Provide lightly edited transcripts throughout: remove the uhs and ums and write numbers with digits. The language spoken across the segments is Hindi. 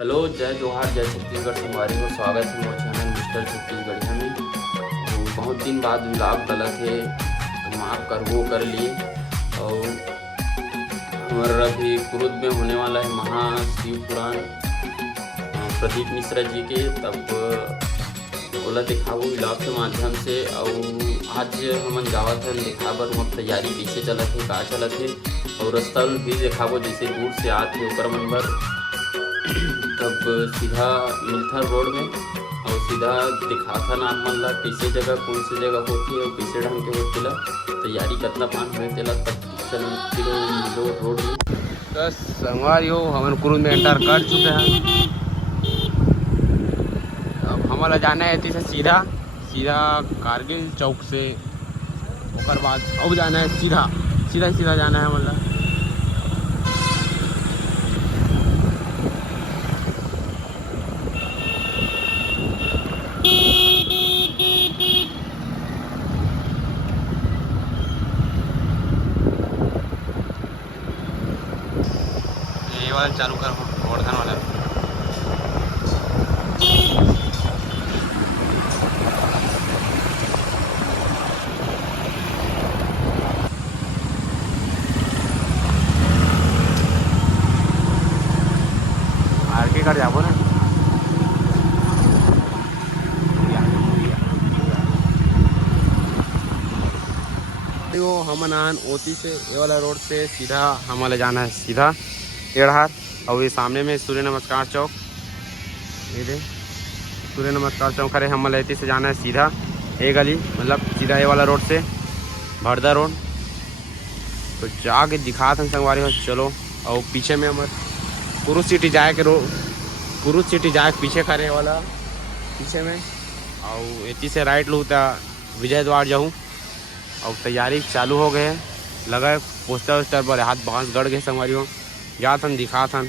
हेलो, जय जोहार, जय छत्तीसगढ़ संगवारी हो। स्वागत है मोर चैनल मिस्टर छत्तीसगढ़िया में। तो बहुत दिन बाद व्लॉग डाला थे तो माफ़ करबो कर लिए। और हमारा अभी कुरुद में होने वाला है महाशिव पुराण प्रदीप मिश्रा जी के, तब ओला दिखाबो व्लॉग के माध्यम से। और आज हमन जावत हन दिखा बर मोर तैयारी कैसे चलत है, का चलत है, और स्थल भी दिखाबो जैसे दूर से आते ओकर मन बर। तब सीधा मिलथर रोड में और सीधा दिखाथा ना आप मन ला कैसे जगह, कौन सी जगह होती है और कैसे ढंग के होती ला, तैयारी कितना पान हुए तेला, तब चल किलो मिलो रोड में। बस संगवारी हो, हमन कुरुद में एंटर कर चुके हैं। अब हमारा जाना है ऐसे सीधा सीधा कारगिल चौक से, उसके बाद अब जाना है सीधा सीधा सीधा जाना है मतलब। ये वाला चालू कर गोवर्धन वाला। आगे कर जाबो ना। देखो हमन आन ओती से ये वाला रोड से सीधा हमारे जाना है सीधा एड़हार। और ये सामने में सूर्य नमस्कार चौक, ये दे सूर्य नमस्कार चौक है। हम लेती से जाना है सीधा ये गली, मतलब सीधा ये वाला रोड से भरदा रोड। तो जाके दिखा था संगवारी हो, चलो। और पीछे में हमारे कुरुद सिटी जाए के कुरुद सिटी जाए के पीछे खड़े वाला पीछे में। और एती से राइट लूँ तो विजय द्वार जाऊँ। और तैयारी चालू हो गए, लगा पोस्टर वोस्टर पर हाथ बांस गड़ गए संगवारी हो। जा थन दिखा थन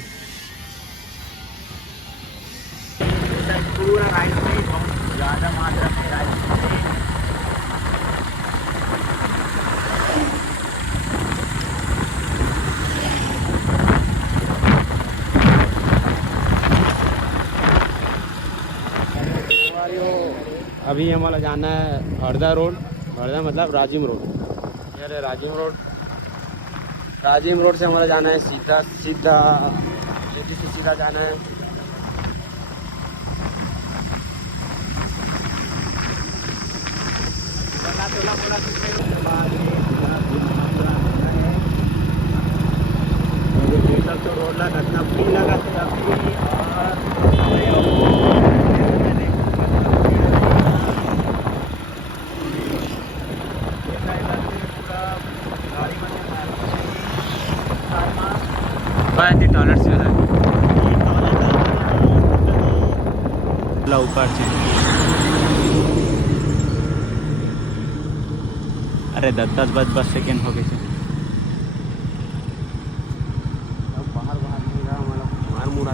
पूरा राइट में ज़्यादा मात्रा में राइट में। अभी हमारा जाना है हरदा रोड, हरदा मतलब राजिम रोड। ये राजिम रोड, राजिम रोड से हमारा जाना है सीधा सीधा सीधा जाना है। रोड लगा फ्री लगा टॉयलेट से ऊपर से। अरे 10 सेकेंड हो गए थे। बाहर नहीं रहा, मतलब मार मुड़ा